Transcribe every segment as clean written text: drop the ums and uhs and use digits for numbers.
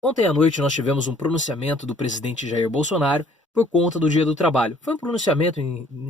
Ontem à noite nós tivemos um pronunciamento do presidente Jair Bolsonaro por conta do Dia do Trabalho. Foi um pronunciamento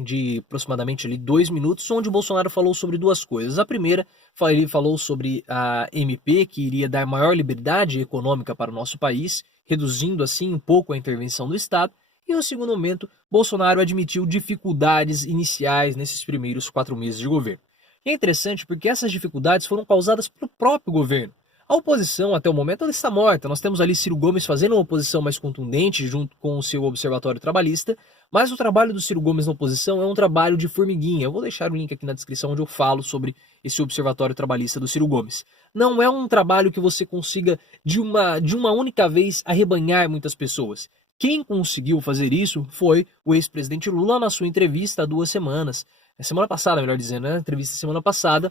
de aproximadamente ali 2 minutos, onde o Bolsonaro falou sobre duas coisas. A primeira, ele falou sobre a MP, que iria dar maior liberdade econômica para o nosso país, reduzindo assim um pouco a intervenção do Estado. E no segundo momento, Bolsonaro admitiu dificuldades iniciais nesses primeiros 4 meses de governo. E é interessante porque essas dificuldades foram causadas pelo próprio governo. A oposição, até o momento, ela está morta. Nós temos ali Ciro Gomes fazendo uma oposição mais contundente junto com o seu Observatório Trabalhista, mas o trabalho do Ciro Gomes na oposição é um trabalho de formiguinha. Eu vou deixar o link aqui na descrição onde eu falo sobre esse Observatório Trabalhista do Ciro Gomes. Não é um trabalho que você consiga, de uma única vez, arrebanhar muitas pessoas. Quem conseguiu fazer isso foi o ex-presidente Lula na sua entrevista há 2 semanas. Semana passada, melhor dizendo, né? Entrevista semana passada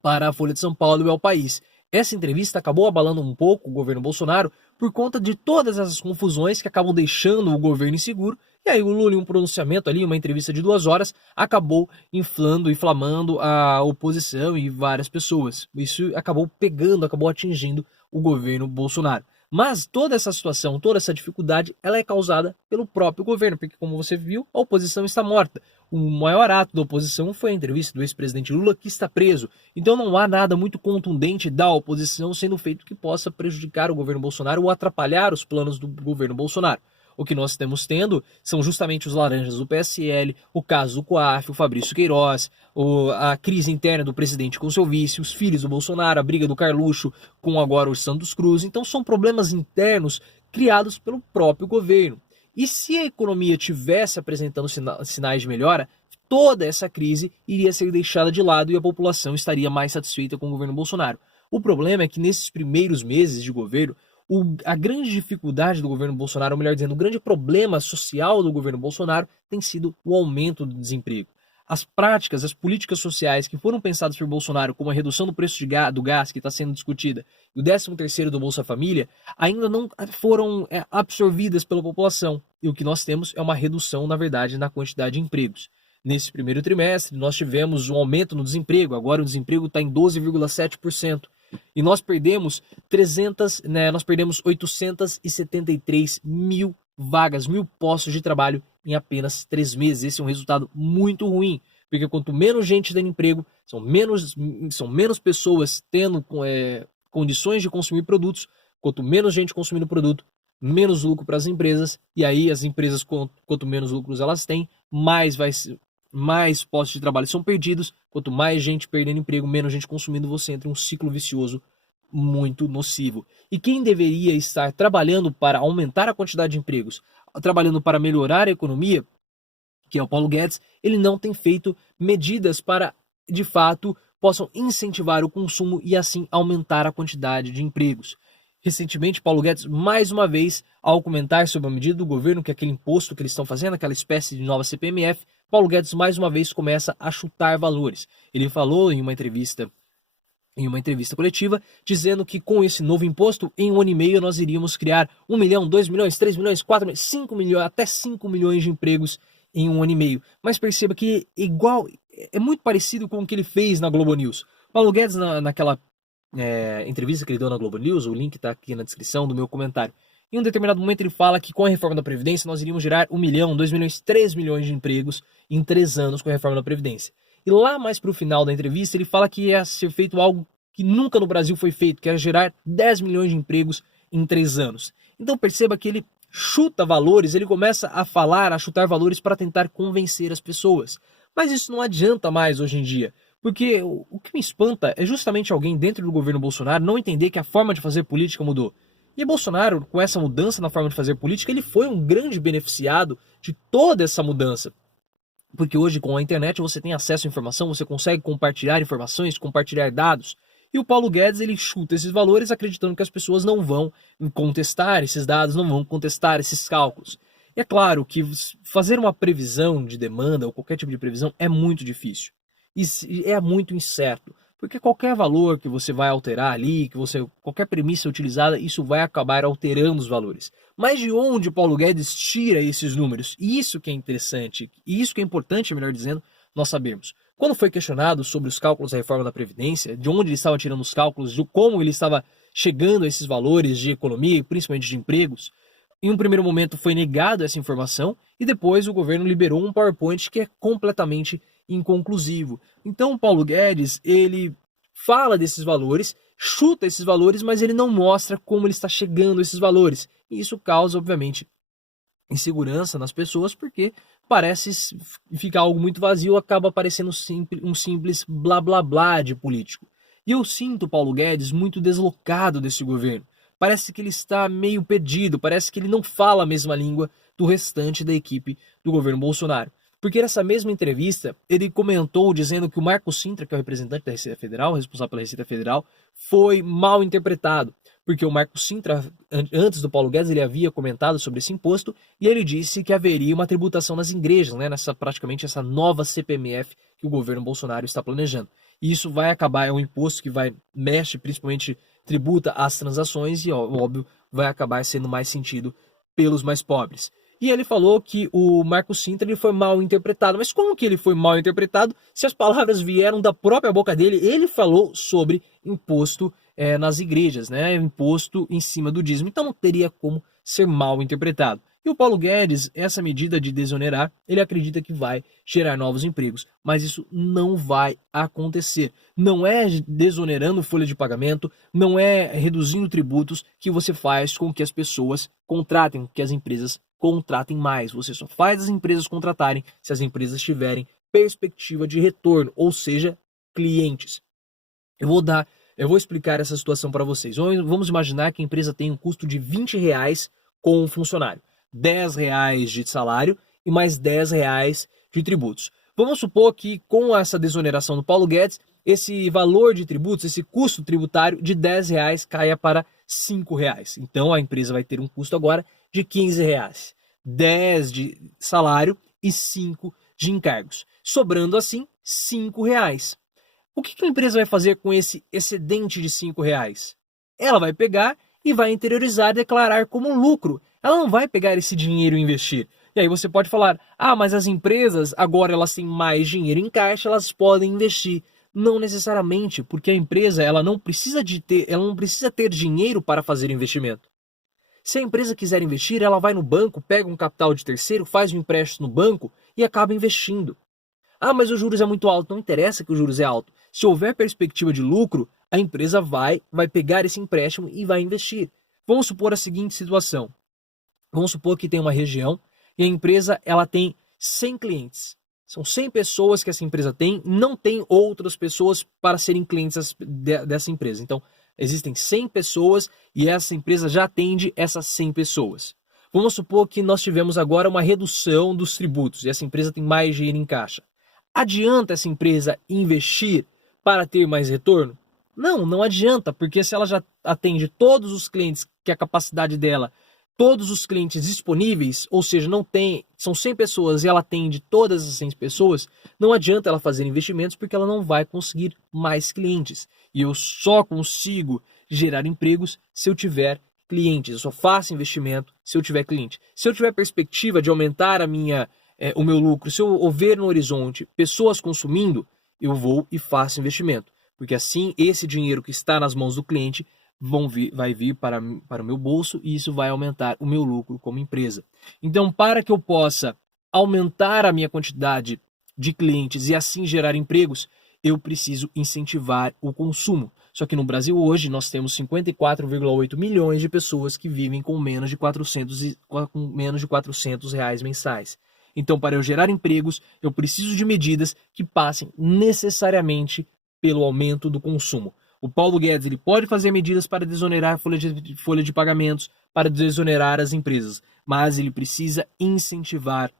para a Folha de São Paulo e ao País. Essa entrevista acabou abalando um pouco o governo Bolsonaro por conta de todas essas confusões que acabam deixando o governo inseguro. E aí o Lula, em um pronunciamento ali, uma entrevista de 2 horas, acabou inflamando a oposição e várias pessoas. Isso acabou atingindo o governo Bolsonaro. Mas toda essa situação, toda essa dificuldade, ela é causada pelo próprio governo, porque como você viu, a oposição está morta. O maior ato da oposição foi a entrevista do ex-presidente Lula, que está preso. Então não há nada muito contundente da oposição sendo feito que possa prejudicar o governo Bolsonaro ou atrapalhar os planos do governo Bolsonaro. O que nós temos tendo são justamente os laranjas do PSL, o caso do COAF, o Fabrício Queiroz, a crise interna do presidente com seu vice, os filhos do Bolsonaro, a briga do Carluxo com agora o Santos Cruz. Então são problemas internos criados pelo próprio governo. E se a economia tivesse apresentando sinais de melhora, toda essa crise iria ser deixada de lado e a população estaria mais satisfeita com o governo Bolsonaro. O problema é que nesses primeiros meses de governo, a grande dificuldade do governo Bolsonaro, ou melhor dizendo, o grande problema social do governo Bolsonaro tem sido o aumento do desemprego. As práticas, as políticas sociais que foram pensadas por Bolsonaro, como a redução do preço do gás, que está sendo discutida, e o 13º do Bolsa Família, ainda não foram absorvidas pela população. E o que nós temos é uma redução, na verdade, na quantidade de empregos. Nesse primeiro trimestre, nós tivemos um aumento no desemprego, agora o desemprego está em 12,7%. E nós perdemos 873 mil vagas, mil postos de trabalho em apenas 3 meses. Esse é um resultado muito ruim, porque quanto menos gente tendo emprego, são menos pessoas tendo condições de consumir produtos, quanto menos gente consumindo produto, menos lucro para as empresas, e aí as empresas, quanto menos lucros elas têm, mais postos de trabalho são perdidos. Quanto mais gente perdendo emprego, menos gente consumindo, você entra em um ciclo vicioso muito nocivo. E quem deveria estar trabalhando para aumentar a quantidade de empregos, trabalhando para melhorar a economia, que é o Paulo Guedes, ele não tem feito medidas para, de fato, possam incentivar o consumo e assim aumentar a quantidade de empregos. Recentemente, Paulo Guedes, mais uma vez, ao comentar sobre a medida do governo, que é aquele imposto que eles estão fazendo, aquela espécie de nova CPMF, Paulo Guedes mais uma vez começa a chutar valores. Ele falou em uma entrevista coletiva, dizendo que com esse novo imposto, em 1 ano e meio nós iríamos criar 1 milhão, 2 milhões, 3 milhões, 4 milhões, 5 milhões, até 5 milhões de empregos em 1 ano e meio. Mas perceba que é muito parecido com o que ele fez na Globo News. Paulo Guedes, naquela entrevista que ele deu na Globo News, o link está aqui na descrição do meu comentário. Em um determinado momento ele fala que com a reforma da Previdência nós iríamos gerar 1 milhão, 2 milhões, 3 milhões de empregos em 3 anos com a reforma da Previdência. E lá mais para o final da entrevista ele fala que ia ser feito algo que nunca no Brasil foi feito, que era gerar 10 milhões de empregos em 3 anos. Então perceba que ele chuta valores, ele começa a falar, a chutar valores para tentar convencer as pessoas. Mas isso não adianta mais hoje em dia. Porque o que me espanta é justamente alguém dentro do governo Bolsonaro não entender que a forma de fazer política mudou. E Bolsonaro, com essa mudança na forma de fazer política, ele foi um grande beneficiado de toda essa mudança. Porque hoje, com a internet, você tem acesso à informação, você consegue compartilhar informações, compartilhar dados. E o Paulo Guedes, ele chuta esses valores acreditando que as pessoas não vão contestar esses dados, não vão contestar esses cálculos. E é claro que fazer uma previsão de demanda ou qualquer tipo de previsão é muito difícil. E é muito incerto. Porque qualquer valor que você vai alterar ali, qualquer premissa utilizada, isso vai acabar alterando os valores. Mas de onde Paulo Guedes tira esses números? E isso que é interessante, e isso que é importante, melhor dizendo, nós sabemos. Quando foi questionado sobre os cálculos da reforma da Previdência, de onde ele estava tirando os cálculos, de como ele estava chegando a esses valores de economia e principalmente de empregos. Em um primeiro momento foi negado essa informação e depois o governo liberou um PowerPoint que é completamente inconclusivo. Então o Paulo Guedes, ele fala desses valores, chuta esses valores, mas ele não mostra como ele está chegando a esses valores. E isso causa, obviamente, insegurança nas pessoas, porque parece ficar algo muito vazio, acaba parecendo um simples blá blá blá de político. E eu sinto o Paulo Guedes muito deslocado desse governo. Parece que ele está meio perdido, parece que ele não fala a mesma língua do restante da equipe do governo Bolsonaro. Porque nessa mesma entrevista, ele comentou dizendo que o Marco Sintra, que é o representante da Receita Federal, responsável pela Receita Federal, foi mal interpretado. Porque o Marco Sintra, antes do Paulo Guedes, ele havia comentado sobre esse imposto e ele disse que haveria uma tributação nas igrejas, né, praticamente essa nova CPMF que o governo Bolsonaro está planejando. E isso vai acabar, é um imposto que mexe, principalmente tributa as transações e, óbvio, vai acabar sendo mais sentido pelos mais pobres. E ele falou que o Marco Sintra ele foi mal interpretado. Mas como que ele foi mal interpretado se as palavras vieram da própria boca dele? Ele falou sobre imposto nas igrejas, né? Imposto em cima do dízimo. Então não teria como ser mal interpretado. E o Paulo Guedes, essa medida de desonerar, ele acredita que vai gerar novos empregos. Mas isso não vai acontecer. Não é desonerando folha de pagamento, não é reduzindo tributos que você faz com que as pessoas contratem, com que as empresas contratem mais. Você só faz as empresas contratarem se as empresas tiverem perspectiva de retorno, ou seja, clientes. Eu vou explicar essa situação para vocês. Vamos imaginar que a empresa tem um custo de R$20 com um funcionário, R$10 de salário e mais R$10 de tributos. Vamos supor que com essa desoneração do Paulo Guedes, esse valor de tributos, esse custo tributário de R$10 caia para R$5. Então a empresa vai ter um custo agora de R$15. 10 de salário e 5 de encargos. Sobrando assim R$5. O que a empresa vai fazer com esse excedente de R$5? Ela vai pegar e vai interiorizar e declarar como lucro. Ela não vai pegar esse dinheiro e investir. E aí você pode falar, mas as empresas agora elas têm mais dinheiro em caixa, elas podem investir. Não necessariamente, porque a empresa ela não precisa ter dinheiro para fazer investimento. Se a empresa quiser investir, ela vai no banco, pega um capital de terceiro, faz um empréstimo no banco e acaba investindo. Mas os juros é muito alto. Não interessa que o juros é alto. Se houver perspectiva de lucro, a empresa vai pegar esse empréstimo e vai investir. Vamos supor a seguinte situação. Vamos supor que tem uma região e a empresa ela tem 100 clientes. São 100 pessoas que essa empresa tem, não tem outras pessoas para serem clientes dessa empresa. Então, existem 100 pessoas e essa empresa já atende essas 100 pessoas. Vamos supor que nós tivemos agora uma redução dos tributos e essa empresa tem mais dinheiro em caixa. Adianta essa empresa investir para ter mais retorno? Não adianta, porque se ela já atende todos os clientes que a capacidade dela, todos os clientes disponíveis, ou seja, são 100 pessoas e ela atende todas as 100 pessoas, não adianta ela fazer investimentos porque ela não vai conseguir mais clientes. E eu só consigo gerar empregos se eu tiver clientes. Eu só faço investimento se eu tiver cliente. Se eu tiver perspectiva de aumentar o meu lucro, se eu ver no horizonte pessoas consumindo, eu vou e faço investimento. Porque assim, esse dinheiro que está nas mãos do cliente vai vir para o meu bolso e isso vai aumentar o meu lucro como empresa. Então, para que eu possa aumentar a minha quantidade de clientes e assim gerar empregos, eu preciso incentivar o consumo. Só que no Brasil hoje nós temos 54,8 milhões de pessoas que vivem com menos de 400 reais mensais. Então, para eu gerar empregos, eu preciso de medidas que passem necessariamente pelo aumento do consumo. O Paulo Guedes ele pode fazer medidas para desonerar folha de pagamentos, para desonerar as empresas, mas ele precisa incentivar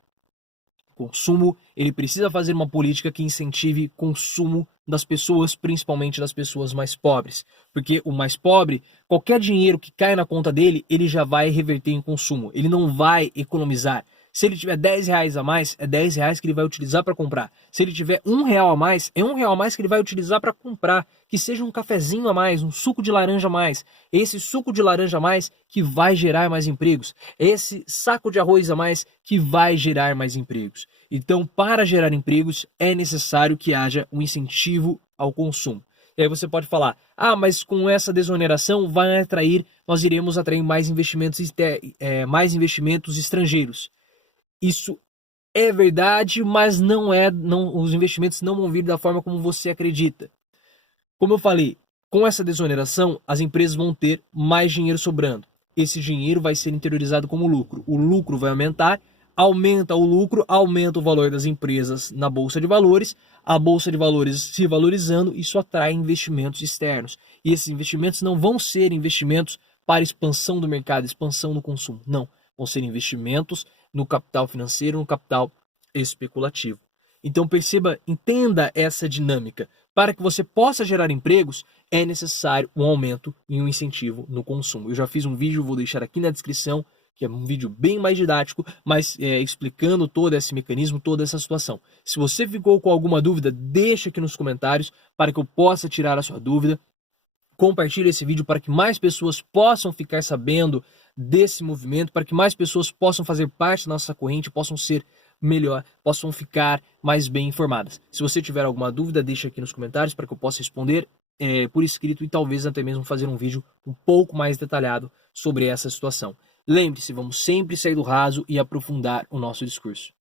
consumo, ele precisa fazer uma política que incentive consumo das pessoas, principalmente das pessoas mais pobres. Porque o mais pobre, qualquer dinheiro que cai na conta dele, ele já vai reverter em consumo, ele não vai economizar. Se ele tiver 10 reais a mais, é 10 reais que ele vai utilizar para comprar. Se ele tiver R$1 a mais, é R$1 a mais que ele vai utilizar para comprar. Que seja um cafezinho a mais, um suco de laranja a mais. Esse suco de laranja a mais que vai gerar mais empregos. Esse saco de arroz a mais que vai gerar mais empregos. Então, para gerar empregos, é necessário que haja um incentivo ao consumo. E aí você pode falar, mas com essa desoneração nós iremos atrair mais mais investimentos estrangeiros. Isso é verdade, mas os investimentos não vão vir da forma como você acredita. Como eu falei, com essa desoneração, as empresas vão ter mais dinheiro sobrando. Esse dinheiro vai ser interiorizado como lucro. O lucro vai aumentar, aumenta o lucro, aumenta o valor das empresas na Bolsa de Valores, a Bolsa de Valores se valorizando, isso atrai investimentos externos. E esses investimentos não vão ser investimentos para expansão do mercado, expansão do consumo. Não, vão ser investimentos no capital financeiro, no capital especulativo. Então perceba, entenda essa dinâmica. Para que você possa gerar empregos, é necessário um aumento e um incentivo no consumo. Eu já fiz um vídeo, vou deixar aqui na descrição, que é um vídeo bem mais didático, mas explicando todo esse mecanismo, toda essa situação. Se você ficou com alguma dúvida, deixa aqui nos comentários para que eu possa tirar a sua dúvida. Compartilhe esse vídeo para que mais pessoas possam ficar sabendo desse movimento, para que mais pessoas possam fazer parte da nossa corrente, possam ser melhor, possam ficar mais bem informadas. Se você tiver alguma dúvida, deixa aqui nos comentários para que eu possa responder por escrito e talvez até mesmo fazer um vídeo um pouco mais detalhado sobre essa situação. Lembre-se, vamos sempre sair do raso e aprofundar o nosso discurso.